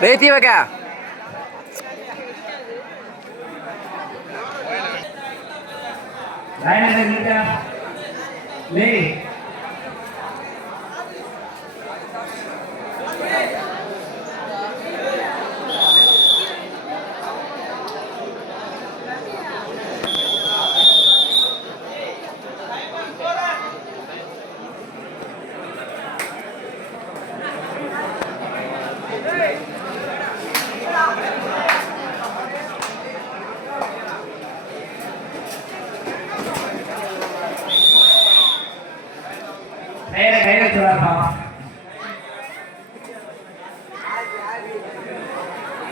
பேத்தி வைக்க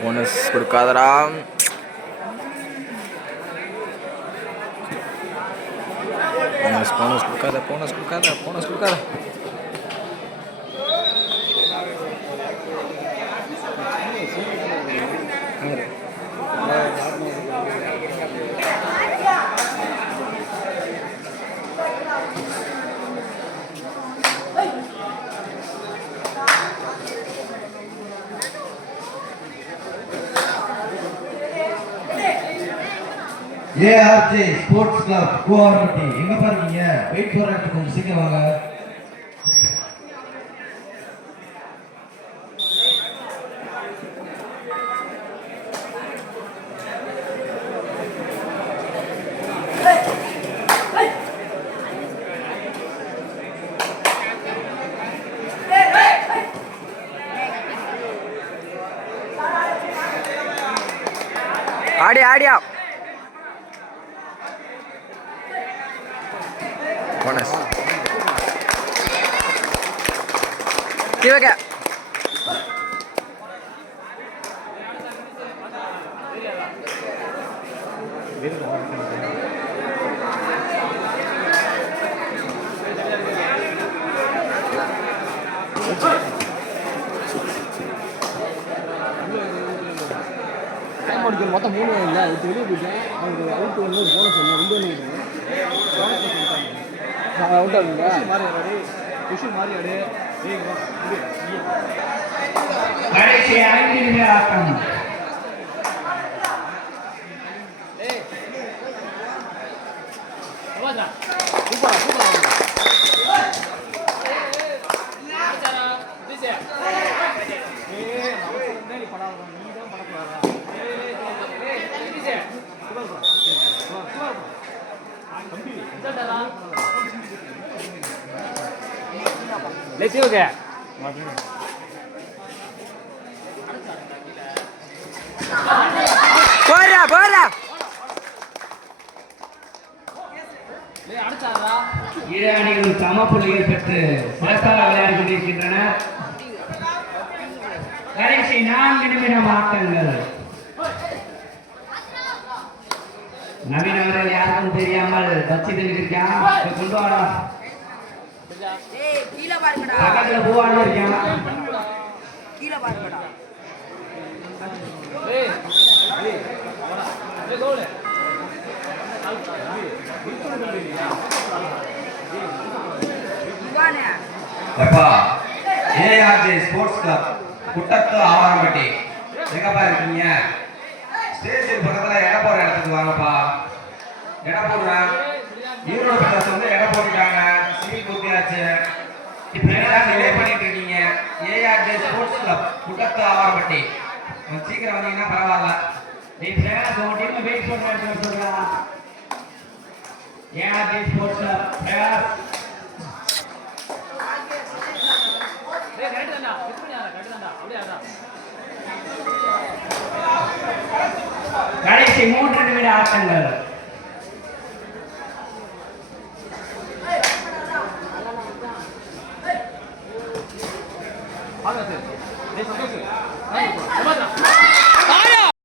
bonus கொடுக்காதடா. Bonus bonus கொடுக்காத போனஸ் கொடுக்காத போனஸ் கொடுக்காத. ARJ Sports Club கோஆர்டினேட்டர் எங்க பாருங்க, வெயிட் ஃபார் கொஞ்சம் சீக்கிரம் வாங்க. ஆடியா ஆடியா போனஸ் கீழே மொத்தம் 3 இல்லை இது வெளியே போயிட்டேன். அவனுக்கு அவுட் ஒன்று போனஸ் ஒன்று 2 அவுட் ஆகுங்களா மாறியாடு குஷி மாறியாடு கடைசி 5 நிமிட ஆட்டம். சூப்பரா சூப்பரா लेती हो क्या போறா இரு அணிகள் சம புள்ளிகள் பெற்று சிறப்பாக விளையாடி கொண்டிருக்கின்றனர். கடைசி 4 நிமிடம் ஆட்டங்கள். நவீனவர்கள் யாருக்கும் தெரியாமல் பச்சிட்டு இருக்கான். கொண்டு வாடா. பக்கத்துல பூவாடு இருக்கான். கீழே பாருங்கடா. எப்பா ARJ ஸ்போர்ட்ஸ் கிளப் குட்டத்து ஆவாரம்பட்டி எங்கப்பா இருக்கீங்க? ஸ்டேஜ் பக்கத்துல இடம் போடுற இடத்துக்கு வாங்கப்பா. இடம் போடுறேன். ஈரோடு பிரதேச வந்து இடம் போட்டுட்டாங்க. சீல் குத்தியாச்சு. இப்போ எல்லாம் டிலே பண்ணிட்டு இருக்கீங்க. ARJ ஸ்போர்ட்ஸ் கிளப் குட்டத்து ஆவாரம்பட்டி சீக்கிரம் வந்தீங்கன்னா பரவாயில்ல. நீ பிரகாஷ் உங்க டீம் வெயிட் பண்ணுறேன் சொல்றா. ARJ ஸ்போர்ட்ஸ் கிளப் பிரகாஷ் கடைசி 3 நிமிட ஆட்டங்கள். ஆமா சார்.